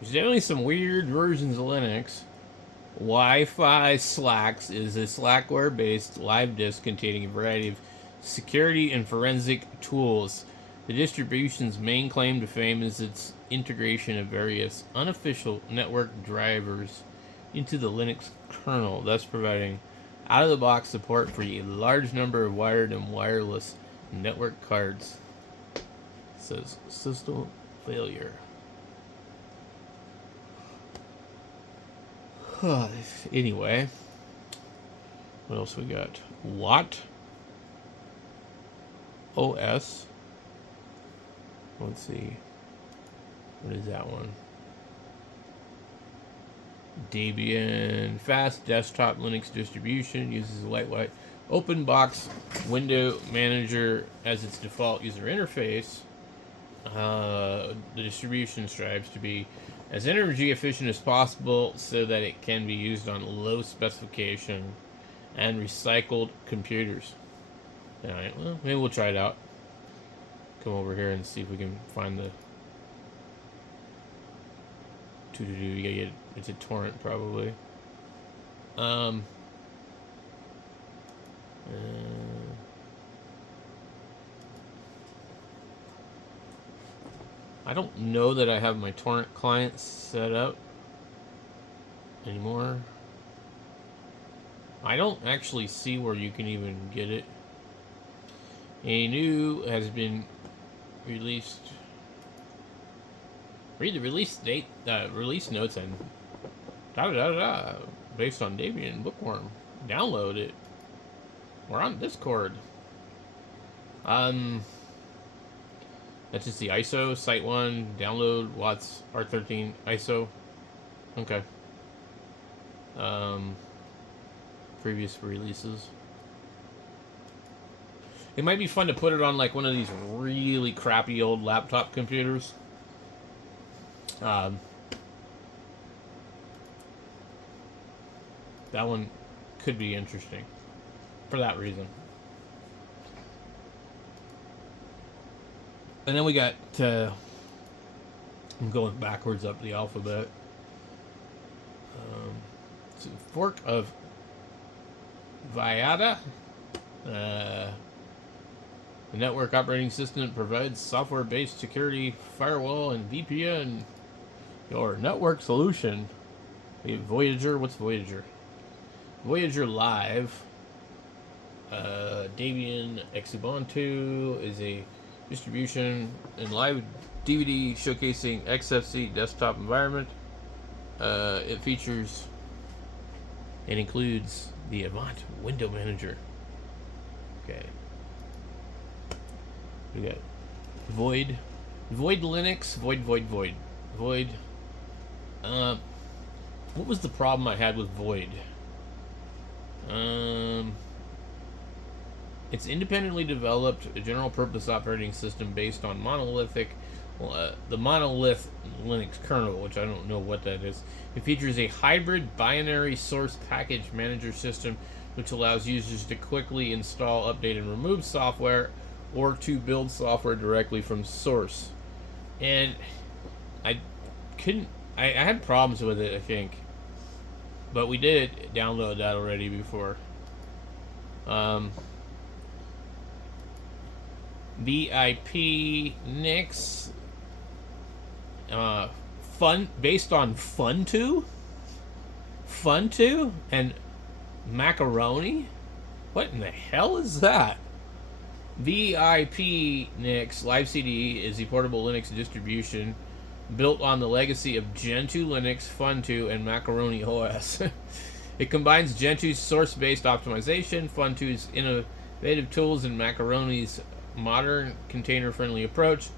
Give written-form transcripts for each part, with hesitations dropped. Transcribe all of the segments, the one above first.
There's definitely some weird versions of Linux. Wi-Fi Slacks is a Slackware-based live disk containing a variety of security and forensic tools. The distribution's main claim to fame is its integration of various unofficial network drivers into the Linux kernel, thus providing out-of-the-box support for a large number of wired and wireless network cards. It says system failure. Anyway, what else we got? Watt OS. Let's see. What is that one? Debian fast desktop Linux distribution uses a lightweight open box window manager as its default user interface. The distribution strives to be as energy efficient as possible so that it can be used on low specification and recycled computers. Alright, well, maybe we'll try it out. Come over here and see if we can find the you gotta get it's a torrent probably. Uh, I don't know that I have my torrent client set up anymore. I don't actually see where you can even get it. A new has been released. Read the release date, release notes, and based on Debian Bookworm. Download it. We're on Discord. That's just the ISO, Site 1, download, Watts, R13, ISO. Okay. Previous releases. It might be fun to put it on like one of these really crappy old laptop computers. That one could be interesting for that reason. And then we got, I'm going backwards up the alphabet. It's a fork of Viada. The network operating system provides software-based security, firewall, and VPN. Your network solution. We have Voyager. What's Voyager? Voyager Live. Debian Xubuntu is a distribution and live DVD showcasing XFC desktop environment. It features and includes the Avant window manager. Okay. We got Void Linux, Void. What was the problem I had with Void? It's independently developed, a general-purpose operating system based on the monolith Linux kernel, which I don't know what that is. It features a hybrid binary source package manager system, which allows users to quickly install, update, and remove software, or to build software directly from source. And I had problems with it, I think. But we did download that already before. VIP Nix. Based on Fun2 and Macaroni. What in the hell is that? VIP Nix Live CD is a portable Linux distribution built on the legacy of Gentoo Linux, Fun2, and Macaroni OS. It combines Gentoo's source-based optimization, Fun2's innovative tools, and Macaroni's modern container-friendly approach.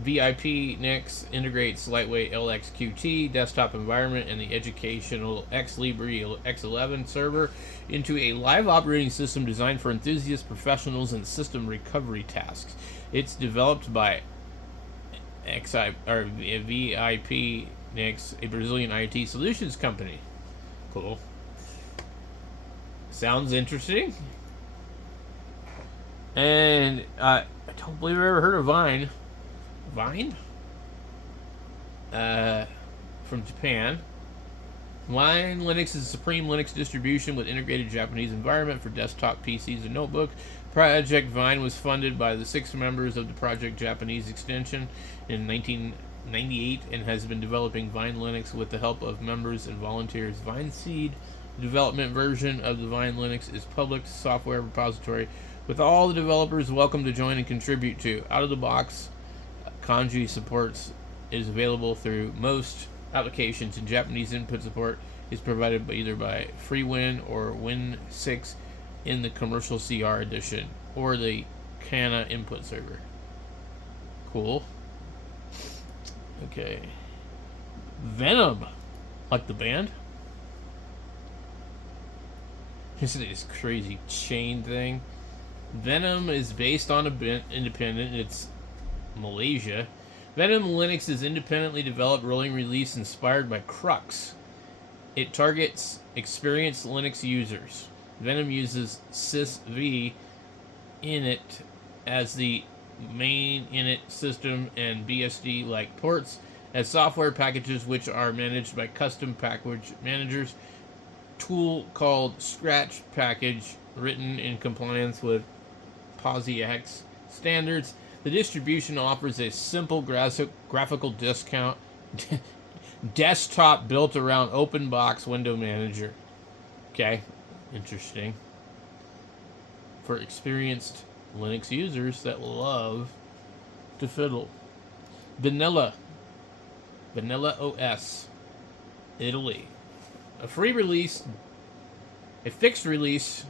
VIP Nix integrates lightweight LXQT desktop environment and the educational XLibri X11 server into a live operating system designed for enthusiasts, professionals, and system recovery tasks. It's developed by VIP Nix, a Brazilian IT solutions company. Cool. Sounds interesting. And I don't believe I've ever heard of Vine. from Japan. Wine Linux is a supreme Linux distribution with integrated Japanese environment for desktop PCs and notebooks. Project Vine was funded by the 6 members of the Project Japanese extension in 1998 and has been developing Vine Linux with the help of members and volunteers. Vine Seed, the development version of the Vine Linux, is public software repository with all the developers welcome to join and contribute to. Out of the box, kanji supports is available through most applications, and Japanese input support is provided either by FreeWin or Win6 in the commercial CR edition or the Kana input server. Cool. Okay. Venom, like the band. This is this crazy chain thing. Venom is based on independent. It's Malaysia. Venom Linux is independently developed rolling release inspired by Crux. It targets experienced Linux users. Venom uses sysv init as the main init system and BSD-like ports as software packages which are managed by custom package managers. Tool called Scratch Package, written in compliance with POSIX standards. The distribution offers a simple graphical desktop built around OpenBox window manager. Okay, interesting. For experienced Linux users that love to fiddle. Vanilla OS, Italy. A fixed release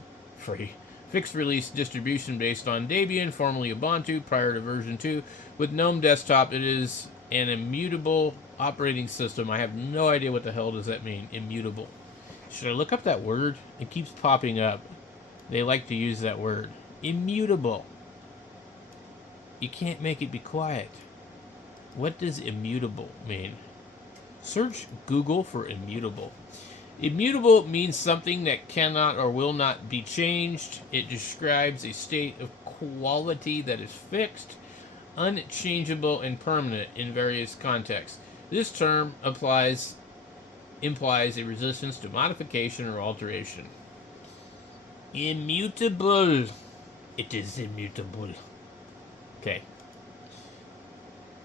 distribution based on Debian, formerly Ubuntu, prior to version 2. With GNOME Desktop, it is an immutable operating system. I have no idea what the hell does that mean, immutable. Should I look up that word? It keeps popping up. They like to use that word. Immutable. You can't make it be quiet. What does immutable mean? Search Google for immutable. Immutable means something that cannot or will not be changed. It describes a state of quality that is fixed, unchangeable, and permanent in various contexts. This term implies a resistance to modification or alteration. Immutable. It is immutable. Okay.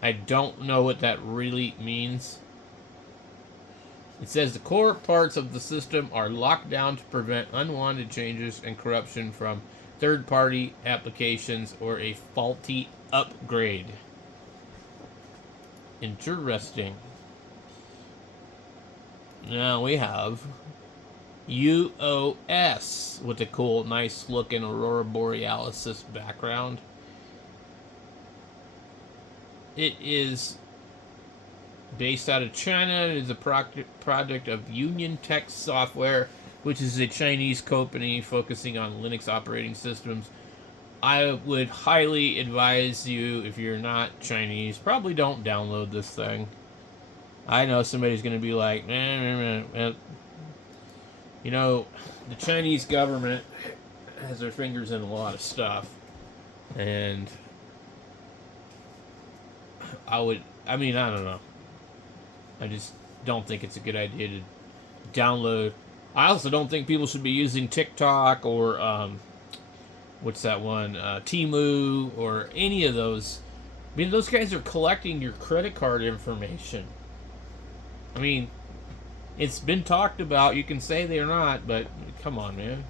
I don't know what that really means. It says the core parts of the system are locked down to prevent unwanted changes and corruption from third-party applications or a faulty upgrade. Interesting. Now we have UOS with a cool, nice-looking Aurora Borealis background. It is based out of China. It is a project of Union Tech Software, which is a Chinese company focusing on Linux operating systems. I would highly advise you, if you're not Chinese, probably don't download this thing. I know somebody's going to be like, you know, the Chinese government has their fingers in a lot of stuff. And I don't know. I just don't think it's a good idea to download. I also don't think people should be using TikTok or, what's that one? Temu or any of those. I mean, those guys are collecting your credit card information. I mean, it's been talked about. You can say they're not, but come on, man.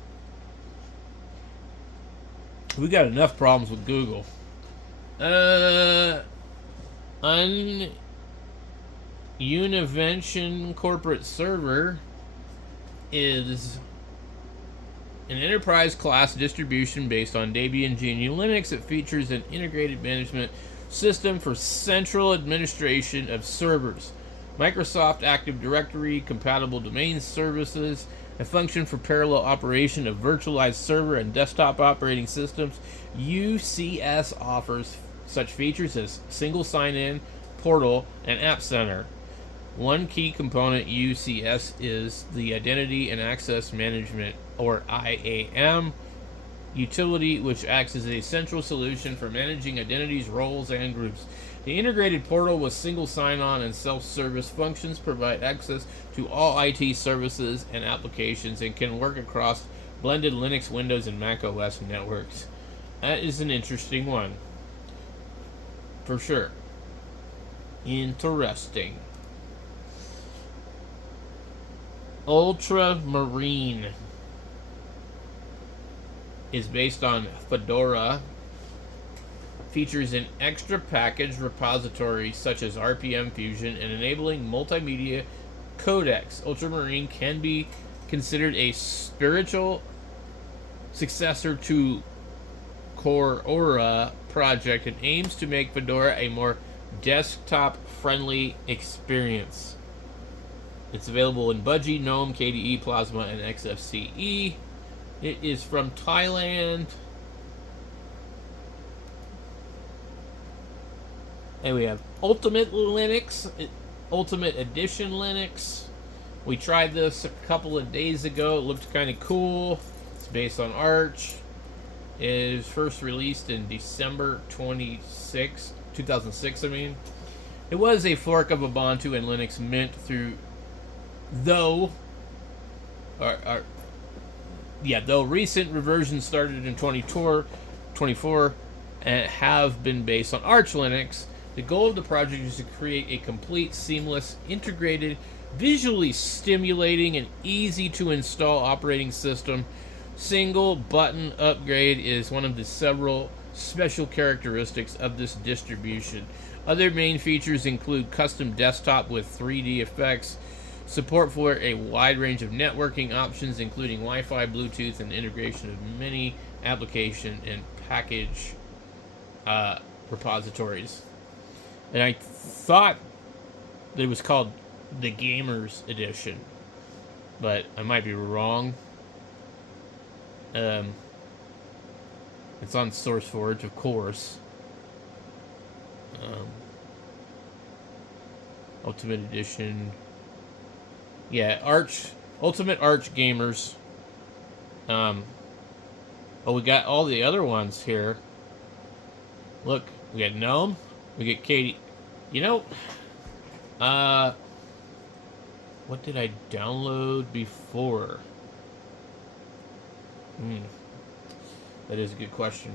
We got enough problems with Google. Univention Corporate Server is an enterprise-class distribution based on Debian GNU Linux. It features an integrated management system for central administration of servers, Microsoft Active Directory, compatible domain services, a function for parallel operation of virtualized server and desktop operating systems. UCS offers such features as single sign-in, portal, and app center. One key component UCS is the Identity and Access Management, or IAM, utility, which acts as a central solution for managing identities, roles, and groups. The integrated portal with single sign-on and self-service functions provide access to all IT services and applications and can work across blended Linux, Windows, and Mac OS networks. That is an interesting one. For sure. Interesting. Ultramarine is based on Fedora. Features an extra package repository such as RPM Fusion and enabling multimedia codecs. Ultramarine can be considered a spiritual successor to Core project and aims to make Fedora a more desktop-friendly experience. It's available in Budgie, GNOME, KDE, Plasma, and XFCE. It is from Thailand. And we have Ultimate Linux, Ultimate Edition Linux. We tried this a couple of days ago. It looked kind of cool. It's based on Arch. It was first released in December 2006. It was a fork of Ubuntu and Linux Mint though recent reversions started in 2024 and have been based on Arch Linux. The goal of the project is to create a complete, seamless, integrated, visually stimulating, and easy to install operating system. Single button upgrade is one of the several special characteristics of this distribution. Other main features include custom desktop with 3D effects, support for a wide range of networking options, including Wi-Fi, Bluetooth, and integration of many application and package repositories. And I thought that it was called the Gamers Edition, but I might be wrong. It's on SourceForge, of course. Ultimate Edition. Yeah, Ultimate Arch Gamers. We got all the other ones here. Look, we got GNOME. We get Katie. What did I download before? That is a good question.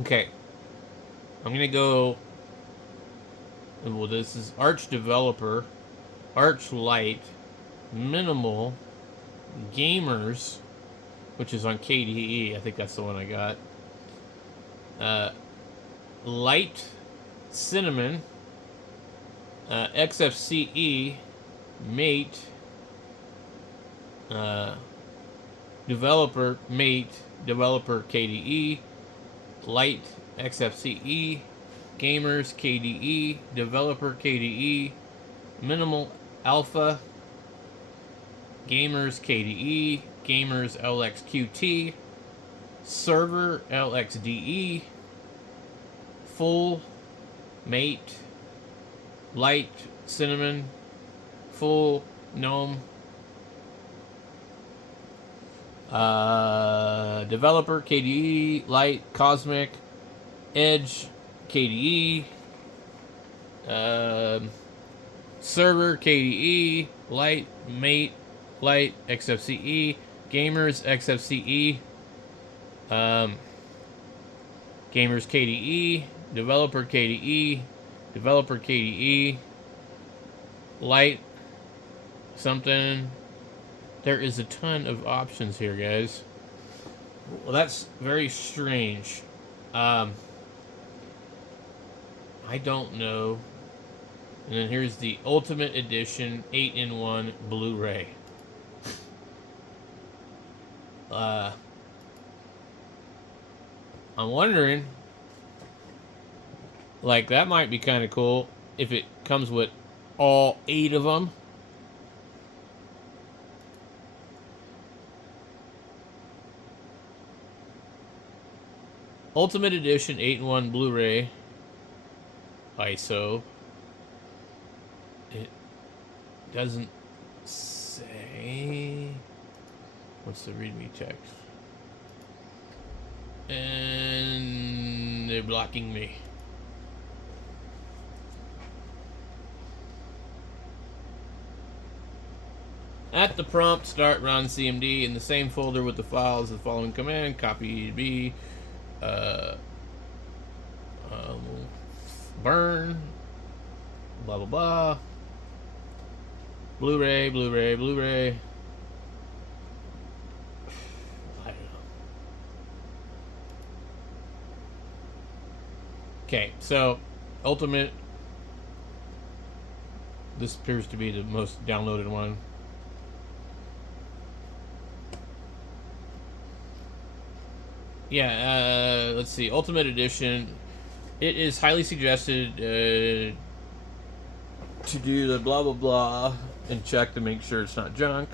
Okay. I'm going to go... Well, this is Arch Developer, Arch Lite, Minimal, Gamers, which is on KDE. I think that's the one I got. Light, Cinnamon, XFCE, Mate, Developer, Mate, Developer, KDE, Light, XFCE, Gamers, KDE, Developer, KDE, Minimal, Alpha, Gamers, KDE, Gamers, LXQT, Server, LXDE, Full, Mate, Light, Cinnamon, Full, GNOME, Developer, KDE, Light, Cosmic, Edge, KDE, Server, KDE, Light, Mate, Light, XFCE, Gamers, XFCE, Gamers, KDE, Developer, KDE, Developer, KDE, Light, something. There is a ton of options here, guys. Well, that's very strange. I don't know. And then here's the Ultimate Edition 8-in-1 Blu-ray. I'm wondering, like, that might be kind of cool if it comes with all 8 of them. Ultimate Edition 8-in-1 Blu-ray ISO. It doesn't say. What's the README text? And they're blocking me. At the prompt, start run cmd in the same folder with the files of the following command. Copy b, burn, blah blah blah. Blu-ray. I don't know. Okay, so Ultimate. This appears to be the most downloaded one. Yeah, let's see. Ultimate Edition. It is highly suggested to do the blah blah blah and check to make sure it's not junk.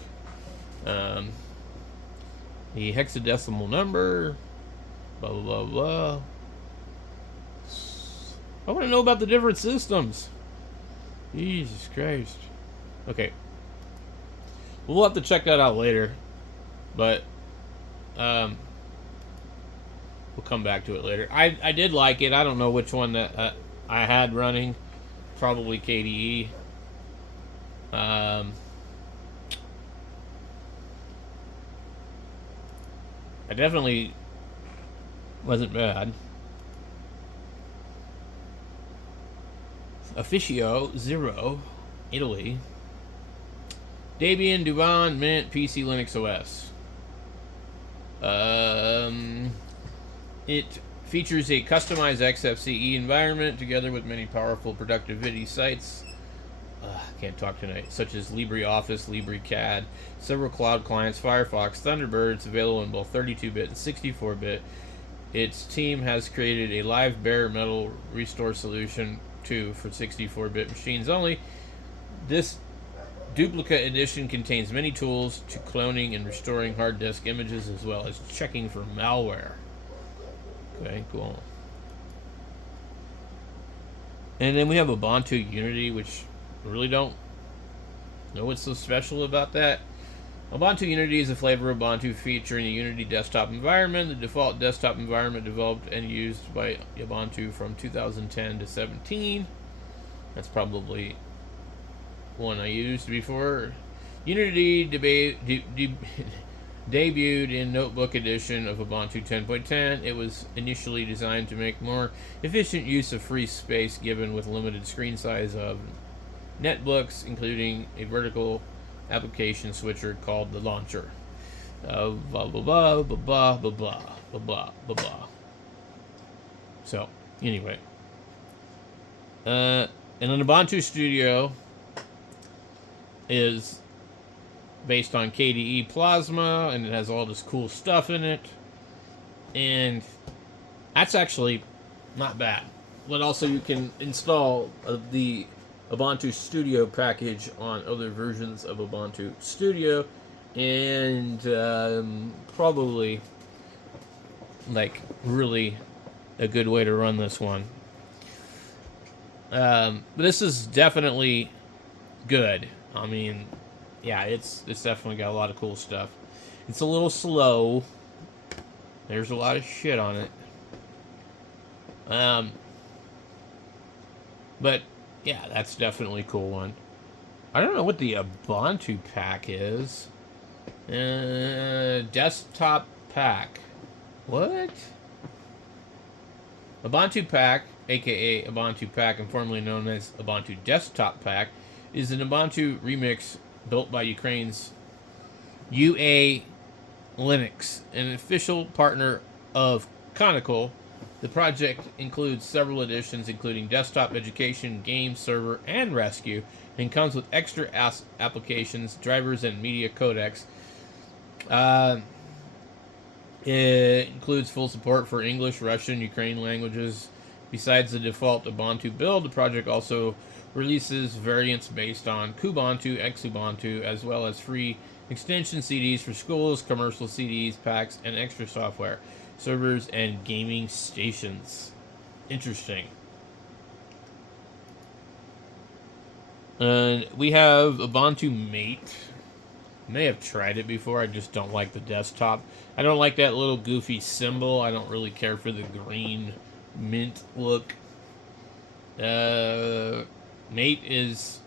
The hexadecimal number. Blah blah blah blah. I want to know about the different systems. Jesus Christ. Okay. We'll have to check that out later. But we'll come back to it later. I did like it. I don't know which one that I had running. Probably KDE. I definitely wasn't bad. Officio 0, Italy. Debian, Debian, Mint, PC, Linux OS. It features a customized XFCE environment together with many powerful productivity sites. Can't talk tonight. Such as LibreOffice, LibreCAD, several cloud clients, Firefox, Thunderbirds, available in both 32-bit and 64-bit. Its team has created a live bare metal restore solution too for 64-bit machines only. This duplicate edition contains many tools to cloning and restoring hard disk images as well as checking for malware. Okay, cool. And then we have Ubuntu Unity, which I really don't know what's so special about that. Ubuntu Unity is a flavor of Ubuntu featuring a Unity desktop environment. The default desktop environment developed and used by Ubuntu from 2010 to 17. That's probably one I used before. Unity debuted in Notebook edition of Ubuntu 10.10. It was initially designed to make more efficient use of free space given with limited screen size of netbooks, including a vertical application switcher called the launcher. Blah blah blah blah blah blah blah blah blah blah. So anyway, and an Ubuntu Studio is based on KDE Plasma, and it has all this cool stuff in it, and that's actually not bad. But also you can install the Ubuntu Studio package on other versions of Ubuntu Studio, and probably like really a good way to run this one. But this is definitely good. I mean, yeah, it's definitely got a lot of cool stuff. It's a little slow. There's a lot of shit on it. But yeah, that's definitely a cool one. I don't know what the Ubuntu pack is. Desktop pack. What? Ubuntu pack, aka Ubuntu pack, and formerly known as Ubuntu Desktop pack, is an Ubuntu remix built by Ukraine's UA Linux, an official partner of Conical. The project includes several editions, including desktop, education, game, server, and rescue, and comes with extra applications, drivers, and media codecs. It includes full support for English, Russian, Ukrainian languages. Besides the default Ubuntu build, the project also releases variants based on Kubuntu, Xubuntu, as well as free extension CDs for schools, commercial CDs, packs, and extra software, servers, and gaming stations. Interesting. And we have Ubuntu Mate. May have tried it before, I just don't like the desktop. I don't like that little goofy symbol. I don't really care for the green mint look. Mate is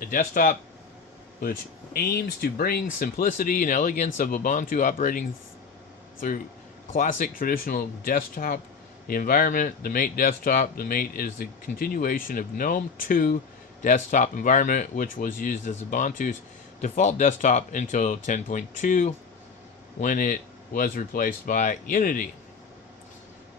a desktop which aims to bring simplicity and elegance of Ubuntu operating through classic traditional desktop. The environment, the Mate desktop. The Mate is the continuation of GNOME 2 desktop environment, which was used as Ubuntu's default desktop until 10.2, when it was replaced by Unity.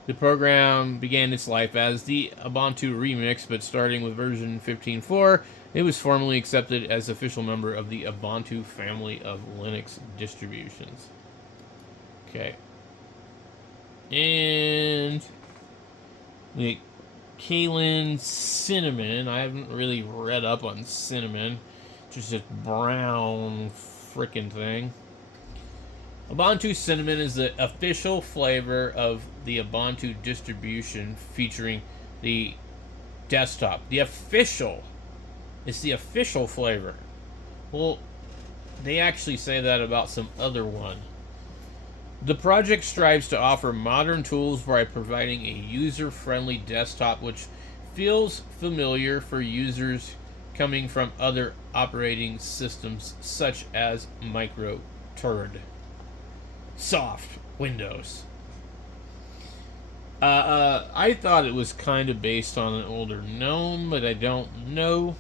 The program began its life as the Ubuntu Remix, but starting with version 15.4, it was formally accepted as official member of the Ubuntu family of Linux distributions. Okay. And the Kalen Cinnamon. I haven't really read up on Cinnamon. Just this brown frickin' thing. Ubuntu Cinnamon is the official flavor of the Ubuntu distribution featuring the desktop. The official. It's the official flavor. Well, they actually say that about some other one. The project strives to offer modern tools by providing a user-friendly desktop which feels familiar for users coming from other operating systems such as Microturd. Soft Windows. I thought it was kind of based on an older GNOME, but I don't know.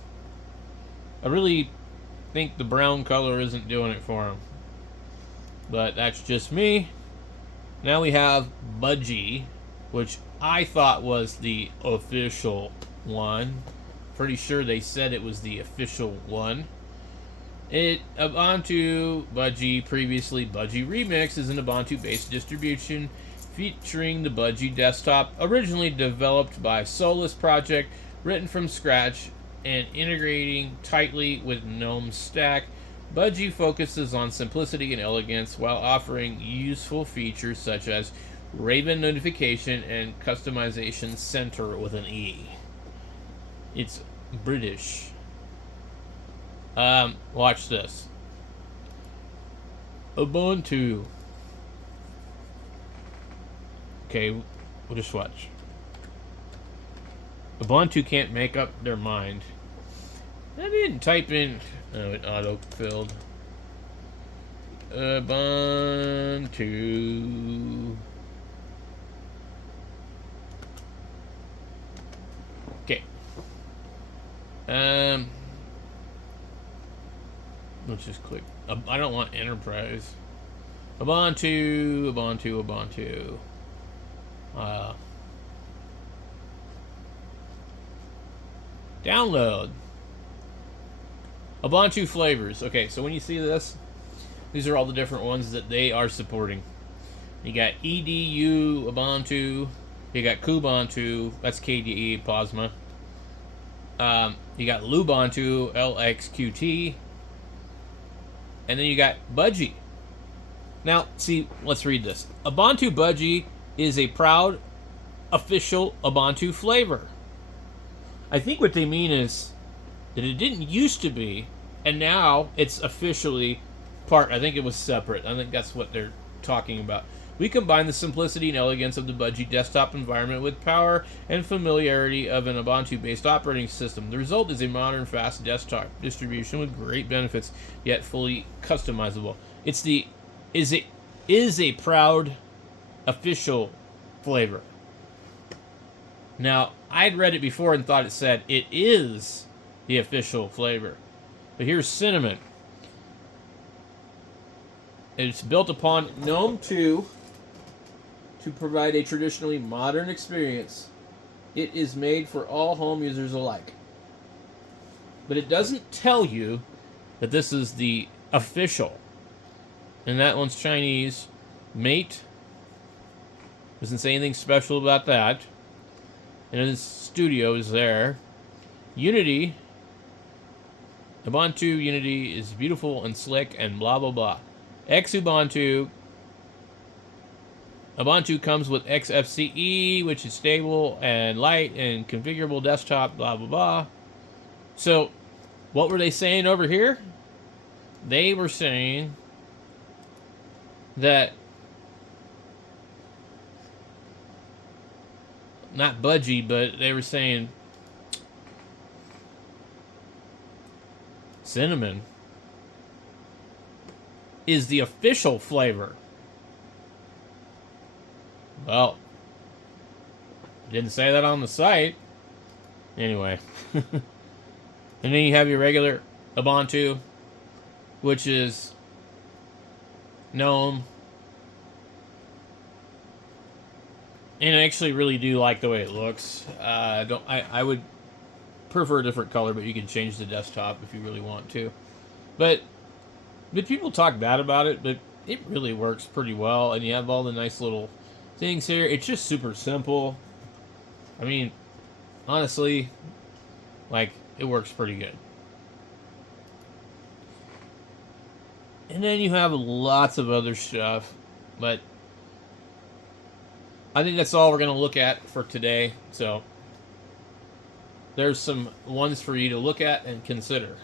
I really think the brown color isn't doing it for him. But that's just me. Now we have Budgie, which I thought was the official one. Pretty sure they said it was the official one. Ubuntu Budgie, previously Budgie Remix, is an Ubuntu-based distribution featuring the Budgie desktop, originally developed by Solus Project, written from scratch, and integrating tightly with GNOME Stack. Budgie focuses on simplicity and elegance while offering useful features such as Raven notification and customization center with an E. It's British. Watch this. Ubuntu. Okay, we'll just watch. Ubuntu can't make up their mind. I didn't type in. Oh, it auto-filled. Ubuntu. Okay. Let's just click. I don't want enterprise. Ubuntu. Download. Ubuntu flavors. Okay, so when you see this, these are all the different ones that they are supporting. You got EDU Ubuntu. You got Kubuntu. That's KDE Plasma. You got Lubuntu LXQT. And then you got Budgie. Now, see, let's read this. Ubuntu Budgie is a proud official Ubuntu flavor. I think what they mean is that it didn't used to be, and now it's officially part. I think it was separate. I think that's what they're talking about. We combine the simplicity and elegance of the Budgie desktop environment with power and familiarity of an Ubuntu-based operating system. The result is a modern, fast desktop distribution with great benefits, yet fully customizable. Is a proud official flavor. Now, I'd read it before and thought it said it is the official flavor. But here's Cinnamon. It's built upon GNOME 2 to provide a traditionally modern experience. It is made for all home users alike. But it doesn't tell you that this is the official. And that one's Chinese. Mate doesn't say anything special about that. And his studio is there. Unity. Ubuntu Unity is beautiful and slick and blah blah blah. Xubuntu. Ubuntu comes with XFCE, which is stable and light and configurable desktop, blah blah blah. So, what were they saying over here? They were saying that not Budgie, but they were saying Cinnamon is the official flavor. Well, didn't say that on the site. Anyway. And then you have your regular Ubuntu, which is GNOME. And I actually really do like the way it looks. I would prefer a different color, but you can change the desktop if you really want to. But people talk bad about it, but it really works pretty well. And you have all the nice little things here. It's just super simple. I mean, honestly, like, it works pretty good. And then you have lots of other stuff, but I think that's all we're going to look at for today. So there's some ones for you to look at and consider.